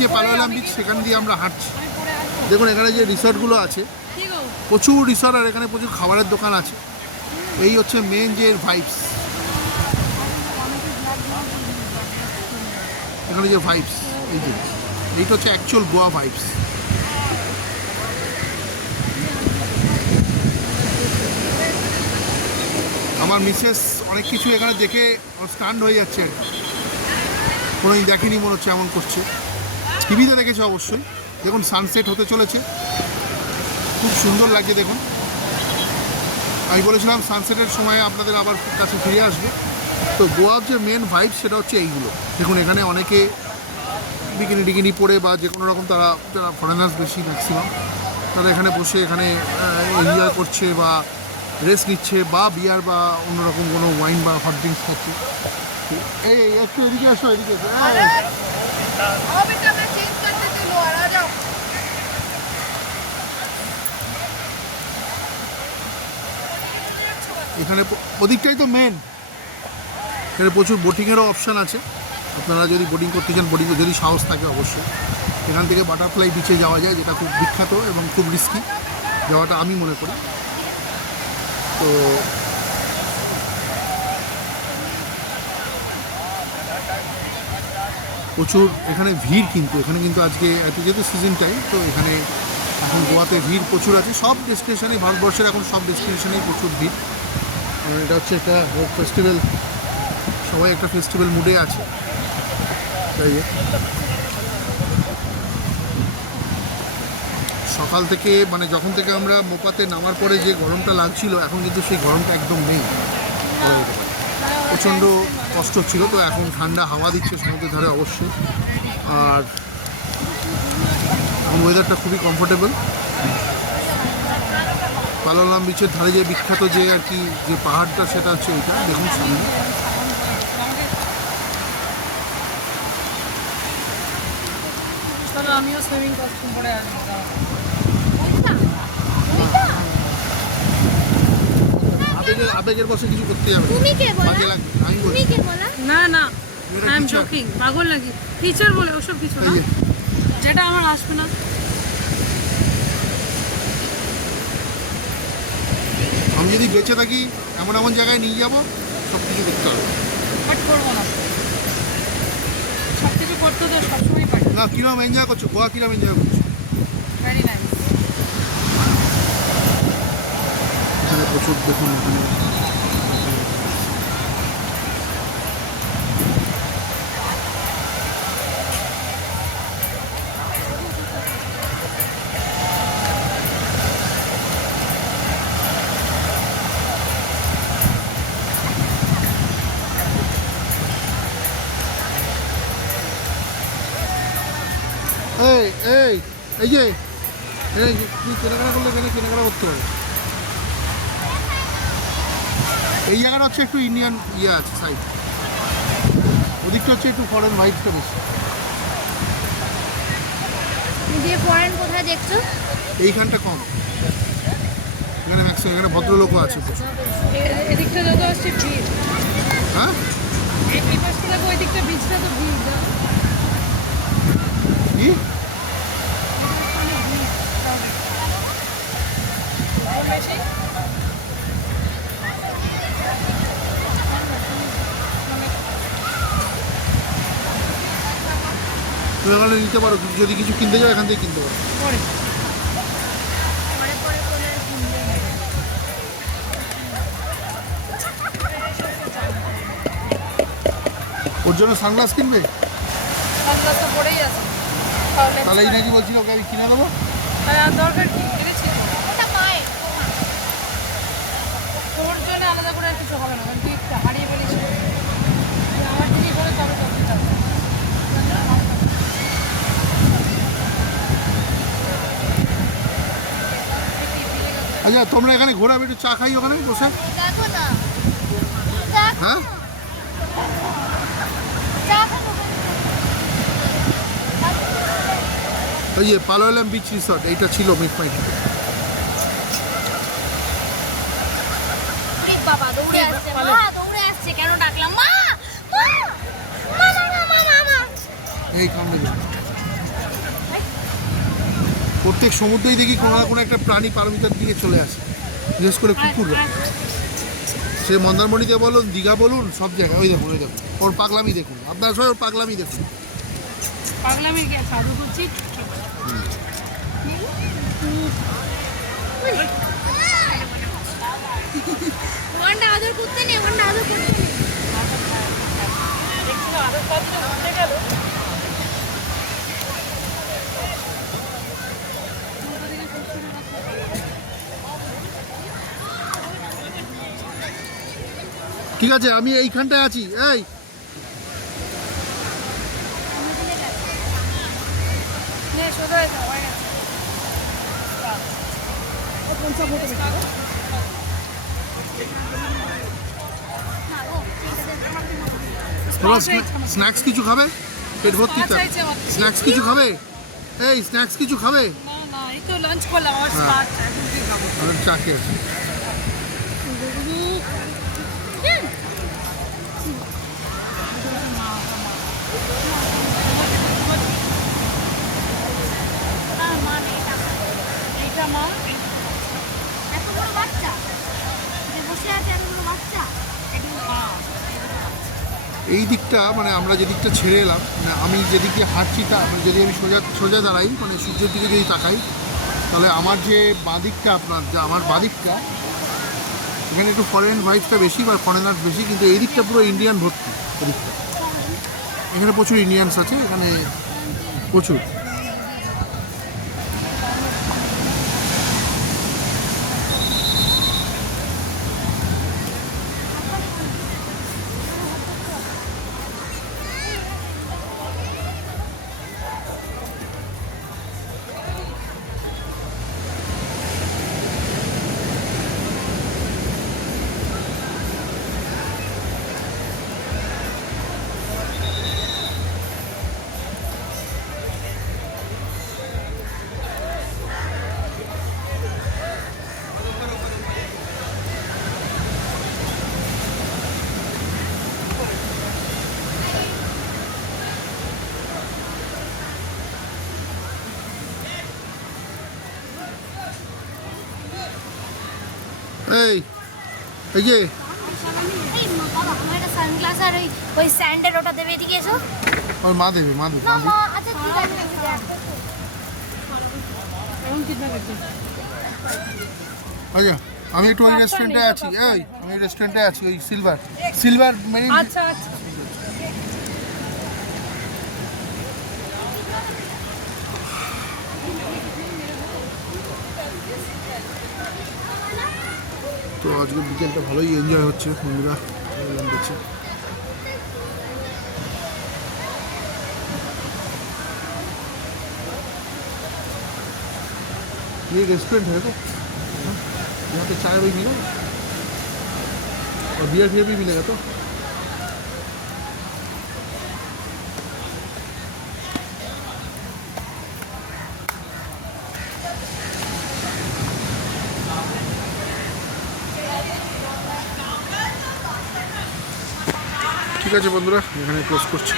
যে পালোয়ালাম বিচ সেখান দিয়ে আমরা হাঁটছি। দেখুন এখানে যে রিসর্টগুলো আছে, প্রচুর রিসর্ট, আর এখানে প্রচুর খাবারের দোকান আছে। এই হচ্ছে মেন যে ভাইবস, এখানে যে ভাইবস, এই যে এইটা হচ্ছে অ্যাকচুয়াল গোয়া ভাইবস। আমার মিসেস অনেক কিছু এখানে দেখে স্টান্ড হয়ে যাচ্ছে, কোনোদিন দেখেনি মনে হচ্ছে এমন করছে। টিভিতে দেখেছে অবশ্যই। দেখুন সানসেট হতে চলেছে, খুব সুন্দর লাগছে। দেখুন আমি বলেছিলাম সানসেটের সময় আপনাদের আবার কাছে ফিরে আসবে। তো গোয়ার যে মেন ভাইব সেটা হচ্ছে এইগুলো। দেখুন এখানে অনেকে বিকিনি টিকিনি পরে বা যে কোনো রকম যারা ফরেনার্স বেশি ম্যাক্সিমাম, তারা এখানে বসে এখানে এনজয় করছে বা রেস্ট নিচ্ছে বা বিয়ার বা অন্যরকম কোনো ওয়াইন বা হট ড্রিঙ্কস খাচ্ছে। এই একটু এদিকে আসো, এদিকে এসো। এখানে ওদিকটাই তো মেন। এখানে প্রচুর বোটিংয়েরও অপশান আছে, আপনারা যদি বোটিং করতে চান, বোটিংয়ে যদি সাহস থাকে অবশ্যই। এখান থেকে বাটারফ্লাই বিচে যাওয়া যায়, যেটা খুব বিখ্যাত এবং খুব রিস্কি যাওয়াটা আমি মনে করি। তো প্রচুর এখানে ভিড়, কিন্তু এখানে কিন্তু আজকে যেহেতু সিজন টাইম, তো এখানে এখন গোয়াতে ভিড় প্রচুর আছে। সব ডেস্টিনেশনে, ভারতবর্ষের এখন সব ডেস্টিনেশনেই প্রচুর ভিড়। এটা হচ্ছে একটা ফেস্টিভ্যাল, সবাই একটা ফেস্টিভ্যাল মুডে আছে। তাই সকাল থেকে মানে যখন থেকে আমরা মোপাতে নামার পরে যে গরমটা লাগছিল, এখন কিন্তু সেই গরমটা একদম নেই। প্রচণ্ড কষ্ট ছিল, তো এখন ঠান্ডা হাওয়া দিচ্ছে সমুদ্রের ধারে অবশ্যই। আর এখন ওয়েদারটা খুবই কমফোর্টেবল। পালোয়ালাম বিচের ধারে যে বিখ্যাত যে আর কি যে পাহাড়টা, সেটা হচ্ছে এইটা, দেখুন সামনে। আমিও সুইমিং কস্টিউম পরে আসবো। আবেগের বসে কিছু করতে যাবে। তুমি কে বলা? আমি তুমি কে বলা? না না, আই এম জোকিং। পাগল নাকি? টিচার বলে ওসব কিছু না, যেটা আমার আসবে না। আমি যদি বেঁচে থাকি এমন এমন জায়গায় নিয়ে যাবো, সব কিছু করতে হবে। বাট করবো না, সব কিছু করতে তো সবসময় পারি না। কিরম এনজয় করছো গোয়া, কিরম এনজয় করছো? Very nice. এখানে প্রচুর দেখুন, এখানে এই এই এই যে তুই কেনাকাটা করলে এখানে কেনাকাটা করতে হবে। এই জায়গাটা হচ্ছে একটু ইন্ডিয়ান ইয়ে আছে সাইড, ওদিকটা হচ্ছে একটু ফরেন ভাইবসটা বেশি। দিয়ে ফরেন কোথায় দেখছো? এইখানটা কম, এখানে ম্যাক্সিমাম এখানে ভদ্রলোকও আছে প্রচুর। এদিকটা যত আসছে ভিড়। হ্যাঁ এই পাশটা দেখো, ওই দিকটা বিচটা তো ভিড়। কি তুমি এখানে নিতে পারো, যদি কিছু কিনতে যাও এখান থেকে কিনতে পারো। পরে পরে পরে কোলে কিনবে। ওর জন্য সানগ্লাস কিনবে? সানগ্লাস তো পরেই আছে, তাহলে এই নাকি বলছিল ওকে আমি কিনে দেবো। দরকার কি? দেখেছিস ওটা পায়। তোর জন্য আলাদা করে আর কিছু হবে না, কারণ তুই হারিয়ে ফেলিস। আমার দিকে করে তবে চলতে থাকবে। আচ্ছা তোমরা এখানে ঘোরাবে, একটু চা খাই ওখানে বসে। দেখো না, হ্যাঁ ওই যে পালোয়ালাম বিচ রিসর্ট, এইটা ছিল মিট মাইটিতে। বাবা দৌড়ে আসছে, মা দৌড়ে আসছে, কেন ডাকলাম? মা মা মা মা মা মা। এই কামড়ে প্রত্যেক সমুদ্রেই দেখি কোনো না কোনো একটা প্রাণী পারমিতার দিকে চলে আসে, বিশেষ করে কুকুররা। সে মন্দারমণিতে বলুন, দীঘা বলুন, সব জায়গায়। ওই দেখুন ওর পাগলামি দেখুন, আপনার সবাই ওর পাগলামি দেখুন। পাগলামি কি সাধু করছি? ওখানটা আদর করতে নেই, ওখানটা আদর করতে নেই। ঠিক আছে, আমি এইখানটায় আছি। এই তোমরা স্ন্যাক্স কিছু খাবে? পেট ভর্তি তো? স্ন্যাক্স কিছু খাবে? এই স্ন্যাক্স কিছু খাবে? না না, এই তো লাঞ্চ করলাম, আমার হ্যাঁ। স্টার্ট এখন কি খাবো? আমি চা খেয়েছি। এইটা মা, এতগুলো বাচ্চা যে বসে আছে, এতগুলো বাচ্চা। এই দিকটা মানে আমরা যে দিকটা ছেড়ে এলাম, মানে আমি যেদিক দিয়ে হাঁটছি তা যদি আমি সোজা সোজা দাঁড়াই, মানে সূর্যের দিকে যদি তাকাই, তাহলে আমার যে বাঁদিকটা, আপনার যে আমার বাঁদিকটা, এখানে একটু ফরেন ভাইবসটা বেশি বা ফরেনার বেশি, কিন্তু এই দিকটা পুরো ইন্ডিয়ান ভর্তি। এদিকটা এখানে প্রচুর ইন্ডিয়ানস আছে, এখানে প্রচুর। এই এই যে এই বাবা, আমার একটা সানগ্লাস আর ওই স্যান্ডেল ওটা দেবে, এদিকে এসো। ওর মা দেবে, মা দেবে, না মা মা, আচ্ছা ঠিক আছে। এখন কিতনা করছি? আচ্ছা, আমি একটু ওই রেস্টুরেন্টে আছি। এই আমি রেস্টুরেন্টে আছি, ওই সিলভার মেরিন। আচ্ছা আচ্ছা, তো আজকে বিকেলটা ভালোই এনজয় হচ্ছে বন্ধুরা, দেখছি। ये रेस्टोरेंट है तो यहाँ पे चाय भी मिलेगा और बियर भी मिलेगा तो। ঠিক আছে বন্ধুরা, এখানে ক্লোজ করছি।